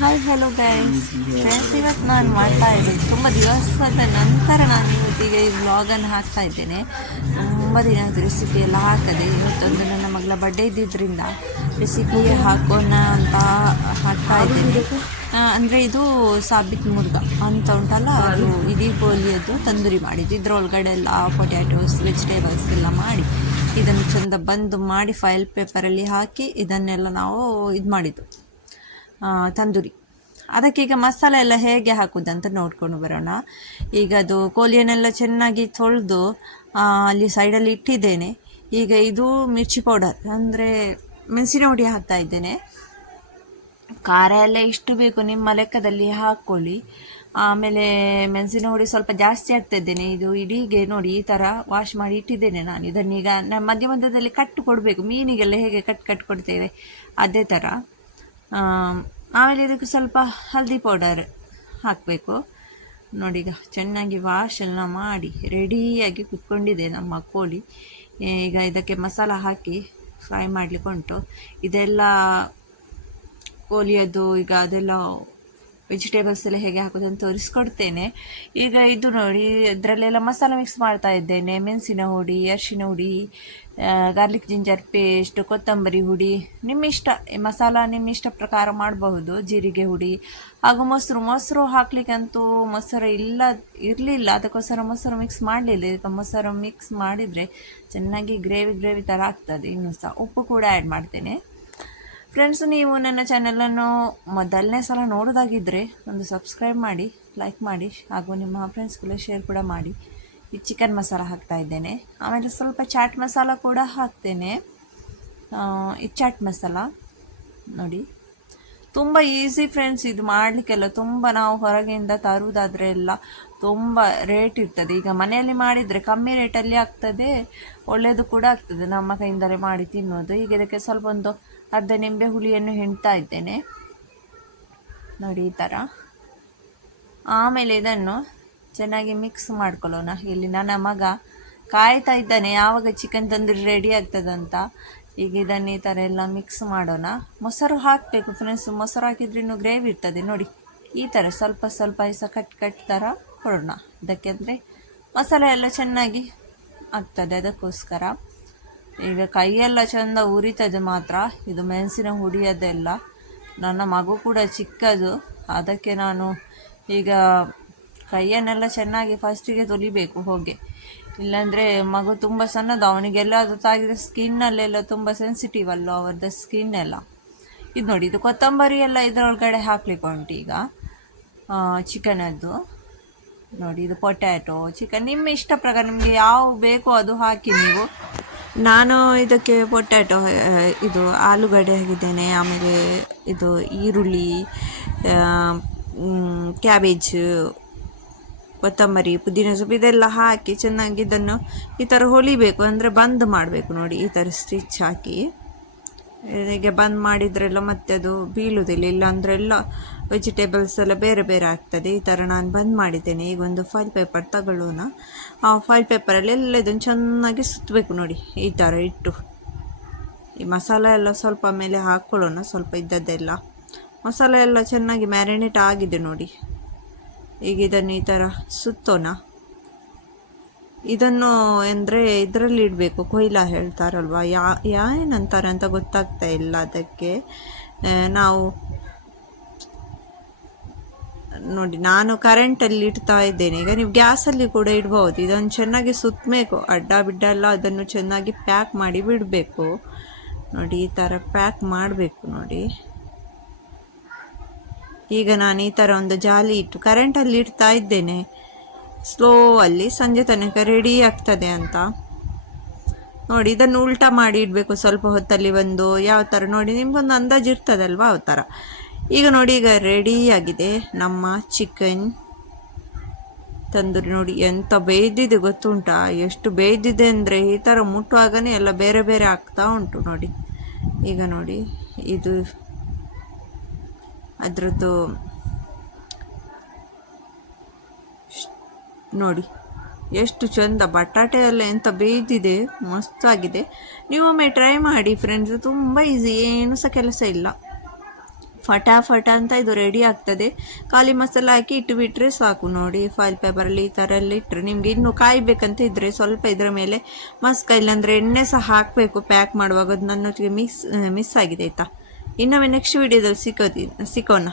Hi hello guys friends, ಇವತ್ತು ನಾನು ಮಾಡ್ತಾ ಇದ್ದೀನಿ ತುಂಬ ದಿವಸದ ನಂತರ ನಾನು ಇವತ್ತಿಗೆ ಈ ವ್ಲಾಗನ್ನು ಹಾಕ್ತಾ ಇದ್ದೇನೆ. ತುಂಬ ದಿನ ರೆಸಿಪಿ ಎಲ್ಲ ಹಾಕದೆ ಇವತ್ತೊಂದು ನನ್ನ ಮಗಳ ಬರ್ಡೇ ಇದ್ದಿದ್ದರಿಂದ ರೆಸಿಪಿ ಹಾಕೋಣ ಅಂತ ಹಾಕ್ತಾ ಇದ್ದೇನೆ. ಅಂದರೆ ಇದು ಸಾಬಿತ್ ಮುರ್ಗ ಅಂತ ಉಂಟಲ್ಲ, ಅದು ಇಡೀ ಗೋಲಿಯದ್ದು ತಂದೂರಿ ಮಾಡಿದ್ದು. ಇದರೊಳಗಡೆ ಎಲ್ಲ ಪೊಟ್ಯಾಟೋಸ್ ವೆಜಿಟೇಬಲ್ಸ್ ಎಲ್ಲ ಮಾಡಿ ಇದನ್ನು ಚೆಂದ ಬಂದು ಮಾಡಿ ಫೈಲ್ ಪೇಪರಲ್ಲಿ ಹಾಕಿ ಇದನ್ನೆಲ್ಲ ನಾವು ಇದು ಮಾಡಿದ್ದು ತಂದೂರಿ. ಅದಕ್ಕೀಗ ಮಸಾಲೆ ಎಲ್ಲ ಹೇಗೆ ಹಾಕೋದಂತ ನೋಡ್ಕೊಂಡು ಬರೋಣ. ಈಗ ಅದು ಕೋಳಿಯನ್ನೆಲ್ಲ ಚೆನ್ನಾಗಿ ತೊಳೆದು ಅಲ್ಲಿ ಸೈಡಲ್ಲಿ ಇಟ್ಟಿದ್ದೇನೆ. ಈಗ ಇದು ಮಿರ್ಚಿ ಪೌಡರ್ ಅಂದರೆ ಮೆಣಸಿನ ಹುಡಿ ಹಾಕ್ತಾ ಇದ್ದೇನೆ. ಖಾರ ಎಲ್ಲ ಎಷ್ಟು ಬೇಕು ನಿಮ್ಮ ಲೆಕ್ಕದಲ್ಲಿ ಹಾಕ್ಕೊಳ್ಳಿ. ಆಮೇಲೆ ಮೆಣಸಿನ ಹುಡಿ ಸ್ವಲ್ಪ ಜಾಸ್ತಿ ಹಾಕ್ತಾ ಇದ್ದೇನೆ. ಇದು ಇಡೀಗೆ ನೋಡಿ ಈ ಥರ ವಾಶ್ ಮಾಡಿ ಇಟ್ಟಿದ್ದೇನೆ ನಾನು. ಇದನ್ನೀಗ ನಾನು ಮಧ್ಯ ಮಧ್ಯದಲ್ಲಿ ಕಟ್ಟು ಕೊಡಬೇಕು, ಮೀನಿಗೆಲ್ಲ ಹೇಗೆ ಕಟ್ ಕೊಡ್ತೇವೆ ಅದೇ ಥರ. ಆಮೇಲೆ ಇದಕ್ಕೆ ಸ್ವಲ್ಪ ಹಲ್ದಿ ಪೌಡರ್ ಹಾಕಬೇಕು ನೋಡಿ. ಈಗ ಚೆನ್ನಾಗಿ ವಾಶ್ ಎಲ್ಲ ಮಾಡಿ ರೆಡಿಯಾಗಿ ಕುತ್ಕೊಂಡಿದೆ ನಮ್ಮ ಕೋಳಿ. ಈಗ ಇದಕ್ಕೆ ಮಸಾಲ ಹಾಕಿ ಫ್ರೈ ಮಾಡಲಿಕ್ಕೆ ಉಂಟು. ಇದೆಲ್ಲ ಕೋಳಿಯದ್ದು ಈಗ ಅದೆಲ್ಲ ವೆಜಿಟೇಬಲ್ಸ್ ಎಲ್ಲ ಹೇಗೆ ಹಾಕೋದಂತ ತೋರಿಸ್ಕೊಡ್ತೇನೆ. ಈಗ ಇದು ನೋಡಿ, ಇದರಲ್ಲೆಲ್ಲ ಮಸಾಲ ಮಿಕ್ಸ್ ಮಾಡ್ತಾ ಇದ್ದೇನೆ. ಮೆಣಸಿನ ಹುಡಿ, ಅರಿಶಿನ ಹುಡಿ, ಗಾರ್ಲಿಕ್ ಜಿಂಜರ್ ಪೇಸ್ಟ್, ಕೊತ್ತಂಬರಿ ಹುಡಿ, ನಿಮ್ಮ ಇಷ್ಟ ಮಸಾಲ ನಿಮ್ಮ ಇಷ್ಟ ಪ್ರಕಾರ ಮಾಡಬಹುದು. ಜೀರಿಗೆ ಹುಡಿ ಹಾಗೂ ಮೊಸರು ಹಾಕ್ಲಿಕ್ಕಂತೂ ಮೊಸರು ಇರಲಿಲ್ಲ, ಅದಕ್ಕೋಸ್ಕರ ಮೊಸರು ಮಿಕ್ಸ್ ಮಾಡಲಿಲ್ಲ. ಈಗ ಮೊಸರು ಮಿಕ್ಸ್ ಮಾಡಿದರೆ ಚೆನ್ನಾಗಿ ಗ್ರೇವಿ ಥರ ಆಗ್ತದೆ. ಇನ್ನೂ ಸಹ ಉಪ್ಪು ಕೂಡ ಆ್ಯಡ್ ಮಾಡ್ತೇನೆ. ಫ್ರೆಂಡ್ಸ್, ನೀವು ನನ್ನ ಚಾನಲನ್ನು ಮೊದಲನೇ ಸಲ ನೋಡೋದಾಗಿದ್ದರೆ ಒಂದು ಸಬ್ಸ್ಕ್ರೈಬ್ ಮಾಡಿ, ಲೈಕ್ ಮಾಡಿ ಹಾಗೂ ನಿಮ್ಮ ಫ್ರೆಂಡ್ಸ್ಗೆಲ್ಲ ಶೇರ್ ಕೂಡ ಮಾಡಿ. ಈ ಚಿಕನ್ ಮಸಾಲ ಹಾಕ್ತಾ ಇದ್ದೇನೆ. ಆಮೇಲೆ ಸ್ವಲ್ಪ ಚಾಟ್ ಮಸಾಲ ಕೂಡ ಹಾಕ್ತೇನೆ. ಈ ಚಾಟ್ ಮಸಾಲ ನೋಡಿ ತುಂಬ ಈಸಿ ಫ್ರೆಂಡ್ಸ್, ಇದು ಮಾಡಲಿಕ್ಕೆಲ್ಲ ತುಂಬ ನಾವು ಹೊರಗೆಯಿಂದ ತರುವುದಾದರೆ ಎಲ್ಲ ತುಂಬ ರೇಟ್ ಇರ್ತದೆ. ಈಗ ಮನೆಯಲ್ಲಿ ಮಾಡಿದರೆ ಕಮ್ಮಿ ರೇಟಲ್ಲಿ ಆಗ್ತದೆ, ಒಳ್ಳೆಯದು ಕೂಡ ಆಗ್ತದೆ ನಮ್ಮ ಕೈಯಿಂದಲೇ ಮಾಡಿ ತಿನ್ನೋದು. ಈಗ ಇದಕ್ಕೆ ಸ್ವಲ್ಪ ಒಂದು ಅರ್ಧ ನಿಂಬೆ ಹುಳಿಯನ್ನು ಹಿಂಡ್ತಾ ಇದ್ದೇನೆ ನೋಡಿ ಈ ಥರ. ಆಮೇಲೆ ಇದನ್ನು ಚೆನ್ನಾಗಿ ಮಿಕ್ಸ್ ಮಾಡ್ಕೊಳ್ಳೋಣ. ಇಲ್ಲಿ ನನ್ನ ಮಗ ಕಾಯ್ತಾ ಇದ್ದಾನೆ ಯಾವಾಗ ಚಿಕನ್ ತಂದೂರಿ ರೆಡಿ ಆಗ್ತದಂತ. ಈಗ ಇದನ್ನು ಈ ಥರ ಎಲ್ಲ ಮಿಕ್ಸ್ ಮಾಡೋಣ. ಮೊಸರು ಹಾಕಬೇಕು ಫ್ರೆಂಡ್ಸ್, ಮೊಸರು ಹಾಕಿದ್ರೆ ಇನ್ನೂ ಗ್ರೇವಿ ಇರ್ತದೆ ನೋಡಿ. ಈ ಥರ ಸ್ವಲ್ಪ ಕಟ್ ಥರ ಕೊಡೋಣ ಇದಕ್ಕೆ, ಅಂದರೆ ಮಸಾಲೆ ಎಲ್ಲ ಚೆನ್ನಾಗಿ ಆಗ್ತದೆ ಅದಕ್ಕೋಸ್ಕರ. ಈಗ ಕೈಯೆಲ್ಲ ಚೆಂದ ಉರಿತದೆ ಮಾತ್ರ, ಇದು ಮೆಣಸಿನ ಹುಡಿಯೋದೆಲ್ಲ. ನನ್ನ ಮಗು ಕೂಡ ಚಿಕ್ಕದು, ಅದಕ್ಕೆ ನಾನು ಈಗ ಕೈಯನ್ನೆಲ್ಲ ಚೆನ್ನಾಗಿ ಫಸ್ಟಿಗೆ ತೊಳಿಬೇಕು ಹೋಗಿ. ಇಲ್ಲಾಂದರೆ ಮಗು ತುಂಬ ಸಣ್ಣದು, ಅವನಿಗೆಲ್ಲ ಅದು ತಾಗಿದ ಸ್ಕಿನ್ನಲ್ಲೆಲ್ಲ ತುಂಬ ಸೆನ್ಸಿಟಿವ್ ಅಲ್ಲೋ ಅವ್ರದ್ದು ಸ್ಕಿನ್ ಎಲ್ಲ. ಇದು ನೋಡಿ, ಇದು ಕೊತ್ತಂಬರಿ ಎಲ್ಲ ಇದರೊಳಗಡೆ ಹಾಕ್ಲಿಕ್ಕೆ ಉಂಟು. ಈಗ ಚಿಕನದ್ದು ನೋಡಿ, ಇದು ಪೊಟ್ಯಾಟೊ ಚಿಕನ್ ನಿಮ್ಮ ಇಷ್ಟ ಪ್ರಕಾರ, ನಿಮಗೆ ಯಾವ ಬೇಕೋ ಅದು ಹಾಕಿ ನೀವು. ನಾನು ಇದಕ್ಕೆ ಪೊಟ್ಯಾಟೊ ಇದು ಆಲೂಗಡ್ಡೆ ಹಾಕಿದ್ದೇನೆ. ಆಮೇಲೆ ಇದು ಈರುಳ್ಳಿ, ಕ್ಯಾಬೇಜ್, ಕೊತ್ತಂಬರಿ, ಪುದೀನ ಸೊಪ್ಪು ಇದೆಲ್ಲ ಹಾಕಿ ಚೆನ್ನಾಗಿ ಇದನ್ನು ಈ ಥರ ಹೊಲಿಬೇಕು. ಅಂದರೆ ಬಂದ್ ಮಾಡಬೇಕು ನೋಡಿ, ಈ ಥರ ಸ್ಟಿಚ್ ಹಾಕಿ ಹೀಗೆ ಬಂದ್ ಮಾಡಿದ್ರೆಲ್ಲ ಮತ್ತೆ ಅದು ಬೀಳುವುದಿಲ್ಲ. ಇಲ್ಲಾಂದರೆ ಎಲ್ಲ ವೆಜಿಟೇಬಲ್ಸ್ ಎಲ್ಲ ಬೇರೆ ಆಗ್ತದೆ. ಈ ಥರ ನಾನು ಬಂದ್ ಮಾಡಿದ್ದೇನೆ. ಈಗ ಒಂದು ಫೈಲ್ ಪೇಪರ್ ತಗೊಳ್ಳೋಣ. ಆ ಫೈಲ್ ಪೇಪರಲ್ಲಿ ಎಲ್ಲ ಇದನ್ನು ಚೆನ್ನಾಗಿ ಸುತ್ತಬೇಕು ನೋಡಿ, ಈ ಥರ ಇಟ್ಟು. ಈ ಮಸಾಲೆ ಎಲ್ಲ ಸ್ವಲ್ಪ ಮೇಲೆ ಹಾಕ್ಕೊಳ್ಳೋಣ, ಸ್ವಲ್ಪ ಇದ್ದದ್ದೆಲ್ಲ ಮಸಾಲೆ ಎಲ್ಲ ಚೆನ್ನಾಗಿ ಮ್ಯಾರಿನೇಟ್ ಆಗಿದೆ ನೋಡಿ. ಈಗ ಇದನ್ನು ಈ ಥರ ಸುತ್ತೋಣ. ಇದನ್ನು ಅಂದರೆ ಇದರಲ್ಲಿ ಇಡಬೇಕು, ಕೊಯ್ಲಾ ಹೇಳ್ತಾರಲ್ವ, ಏನಂತಾರೆ ಅಂತ ಗೊತ್ತಾಗ್ತಾ ಇಲ್ಲ ಅದಕ್ಕೆ. ನಾವು ನೋಡಿ, ನಾನು ಕರೆಂಟಲ್ಲಿ ಇಡ್ತಾ ಇದ್ದೇನೆ. ಈಗ ನೀವು ಗ್ಯಾಸಲ್ಲಿ ಕೂಡ ಇಡ್ಬೋದು. ಇದನ್ನು ಚೆನ್ನಾಗಿ ಸುತ್ತಬೇಕು, ಅಡ್ಡ ಬಿಡ್ಡ ಎಲ್ಲ ಅದನ್ನು ಚೆನ್ನಾಗಿ ಪ್ಯಾಕ್ ಮಾಡಿ ಬಿಡಬೇಕು ನೋಡಿ. ಈ ಥರ ಪ್ಯಾಕ್ ಮಾಡಬೇಕು ನೋಡಿ. ಈಗ ನಾನು ಈ ಥರ ಒಂದು ಜಾಲಿ ಇಟ್ಟು ಕರೆಂಟಲ್ಲಿ ಇಡ್ತಾ ಇದ್ದೇನೆ ಸ್ಲೋ ಅಲ್ಲಿ, ಸಂಜೆ ತನಕ ರೆಡಿ ಆಗ್ತದೆ ಅಂತ ನೋಡಿ. ಇದನ್ನು ಉಲ್ಟಾ ಮಾಡಿ ಇಡಬೇಕು ಸ್ವಲ್ಪ ಹೊತ್ತಲ್ಲಿ. ಒಂದು ಯಾವ ಥರ ನೋಡಿ, ನಿಮ್ಗೊಂದು ಅಂದಾಜು ಇರ್ತದಲ್ವ ಆ ಥರ. ಈಗ ನೋಡಿ, ಈಗ ರೆಡಿಯಾಗಿದೆ ನಮ್ಮ ಚಿಕನ್ ತಂದೂರಿ. ನೋಡಿ ಎಂತ ಬೇಯ್ದಿದೆ ಗೊತ್ತುಂಟಾ, ಎಷ್ಟು ಬೇಯ್ದಿದೆ ಅಂದರೆ ಈ ಥರ ಮುಟ್ಟುವಾಗನೇ ಎಲ್ಲ ಬೇರೆ ಆಗ್ತಾ ಉಂಟು ನೋಡಿ. ಈಗ ನೋಡಿ, ಇದು ಅದರದ್ದು ನೋಡಿ ಎಷ್ಟು ಚಂದ. ಬಟಾಟೆ ಎಲ್ಲ ಎಂತ ಬೇಯ್ದಿದೆ, ಮಸ್ತಾಗಿದೆ. ನೀವೊಮ್ಮೆ ಟ್ರೈ ಮಾಡಿ ಫ್ರೆಂಡ್ಸ್, ತುಂಬ ಈಸಿ, ಏನು ಸಹ ಕೆಲಸ ಇಲ್ಲ. ಫಟಾಫಟ ಅಂತ ಇದು ರೆಡಿ ಆಗ್ತದೆ. ಖಾಲಿ ಮಸಾಲ ಹಾಕಿ ಇಟ್ಟುಬಿಟ್ರೆ ಸಾಕು. ನೋಡಿ ಫಾಯಿಲ್ ಪೇಪರಲ್ಲಿ ಈ ಥರ ಎಲ್ಲ ಇಟ್ಟರೆ ನಿಮಗೆ ಇನ್ನೂ ಕಾಯಬೇಕಂತ ಇದ್ದರೆ ಸ್ವಲ್ಪ ಇದರ ಮೇಲೆ ಮಸ್ಕ ಇಲ್ಲಾಂದರೆ ಎಣ್ಣೆ ಸಹ ಹಾಕಬೇಕು ಪ್ಯಾಕ್ ಮಾಡುವಾಗ. ಅದು ನನ್ನೊಟ್ಟಿಗೆ ಮಿಸ್ ಆಗಿದೆ ಆಯಿತಾ. ಇನ್ನೊಮ್ಮೆ ನೆಕ್ಸ್ಟ್ ವಿಡಿಯೋದಲ್ಲಿ ಸಿಕ್ಕೋಣ.